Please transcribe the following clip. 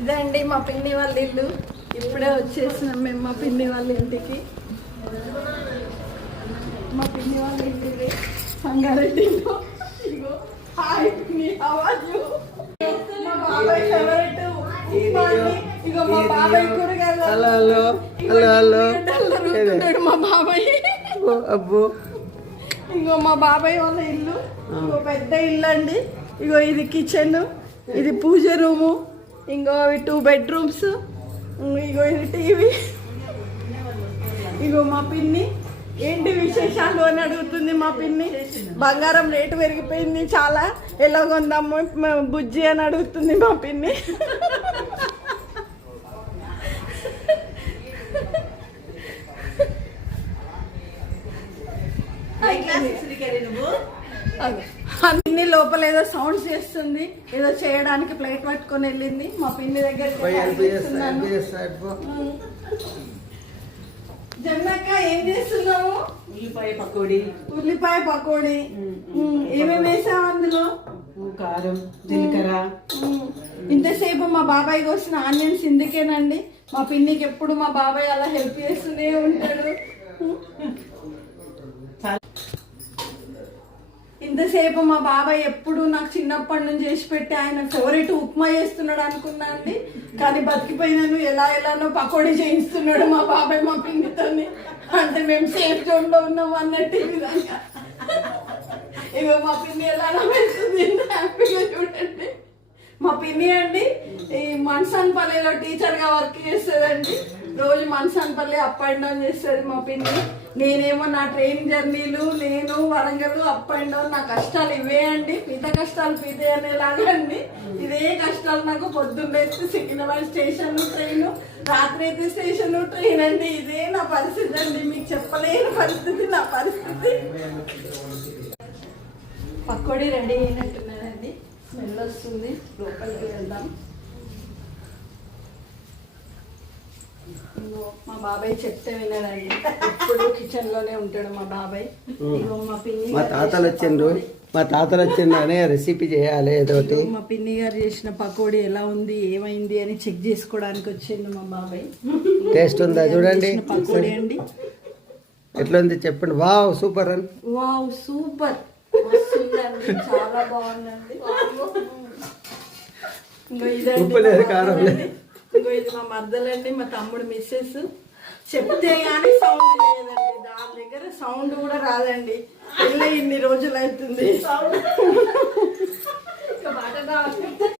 ఇదండి మా పిన్ని వాళ్ళ ఇల్లు. ఇప్పుడే వచ్చేసినాం మేము మా పిన్ని వాళ్ళ ఇంటికి. మా పిన్ని వాళ్ళ ఇంటికి సంగారెడ్డిలో. ఇగో హాయ్ పిన్ని, హౌ ఆర్ యు? మా బాబాయ్ ఫేవరెట్ ఇగో మా బాబాయ్ కూరగాయలు. హలో హలో హలో హలో రూతున్నాడు మా బాబాయ్. అబ్బో ఇంకో మా బాబాయ్ వాళ్ళ ఇల్లు. ఇంకో పెద్ద ఇల్లు అండి. ఇగో ఇది కిచెన్, ఇది పూజ రూము, ఇంకో అవి 2 బెడ్రూమ్స్, ఇగో ఇది టీవీ. ఇగో మా పిన్ని ఏంటి విశేషాలు అని అడుగుతుంది మా పిన్ని. బంగారం రేటు పెరిగిపోయింది చాలా, ఎలా కొందాము బుజ్జి అని అడుగుతుంది మా పిన్ని. అన్ని లోపల ఏదో సౌండ్స్ చేస్తుంది, ఏదో చేయడానికి ప్లేట్ పట్టుకొని వెళ్ళింది మా పిన్ని దగ్గర. జమ్మక్క ఏం చేస్తున్నావు? ఉల్లిపాయ పకోడీ. ఏమేమి వేసావు అందులో? కారం, జీలకర్ర. ఇంతసేపు మా బాబాయ్ కోసిన ఆనియన్స్ ఇందుకేనండి. మా పిన్నికి ఎప్పుడు మా బాబాయ్ అలా హెల్ప్ చేస్తూనే ఉంటాడు. ఇంతసేపు మా బాబాయ్ ఎప్పుడు నాకు చిన్నప్పటి నుంచి చేసి పెట్టి ఆయన ఫేవరెట్ ఉప్మా చేస్తున్నాడు అనుకున్నా అండి. కానీ బతికిపోయినాను, ఎలానో పకోడీ చేయిస్తున్నాడు మా బాబాయ్ మా పిన్నితోని. అంటే మేము సేఫ్ జోన్ లో ఉన్నాం అన్నట్టు విధంగా. ఇగో మా పిన్ని ఎలానో వెళ్తుంది, హ్యాపీగా చూడండి. మా పిన్ని అండి ఈ మన్సాన్పల్లిలో టీచర్ గా వర్క్ చేస్తుందండి. రోజు మన్సాన్పల్లి అప్ అండ్ డౌన్ చేస్తుంది మా పిన్ని. నేనేమో నా ట్రైన్ జర్నీలు, నేను వరంగల్ అప్ అండ్ డౌన్. నా కష్టాలు ఇవే అండి, పీత కష్టాలు పీతే అనేలాగా అండి. ఇదే కష్టాలు నాకు. పొద్దున్న అయితే సికింద్రాబాద్ స్టేషన్ ట్రైన్, రాత్రి అయితే స్టేషన్ ట్రైన్ అండి. ఇదే నా పరిస్థితి అండి, మీకు చెప్పలేని పరిస్థితి నా పరిస్థితి. పకోడీ రెడీ అయినట్టున్నదండి, స్మెల్ వస్తుంది. లోపలికి వెళ్దాం. మా బాబాయ్ చెప్తే వినడండి, ఎప్పుడు కిచెన్ లోనే ఉంటాడు మా బాబాయ్. మా పిన్ని మా తాతలు వచ్చిండు అనే రెసిపీ చేయాలి ఏదోటి. మా పిన్ని గారు చేసిన పకోడీ ఎలా ఉంది ఏమైంది అని చెక్ చేసుకోవడానికి వచ్చిండు మా బాబాయ్. టేస్ట్ ఉందా చూడండి పకోడీ అండి, ఎట్లుంది చెప్పండి. వావ్ సూపర్ అని. వావ్ సూపర్, మస్తుందండి, చాలా బాగుందండి. ఇంకో ఇదండి, ఇంకో ఇది మా మద్దలండి, మా తమ్ముడు మిస్సెస్. చెప్తే గానీ సౌండ్ లేదండి, దాని దగ్గర సౌండ్ కూడా రాదండి. వెళ్ళి ఇన్ని రోజులు అవుతుంది.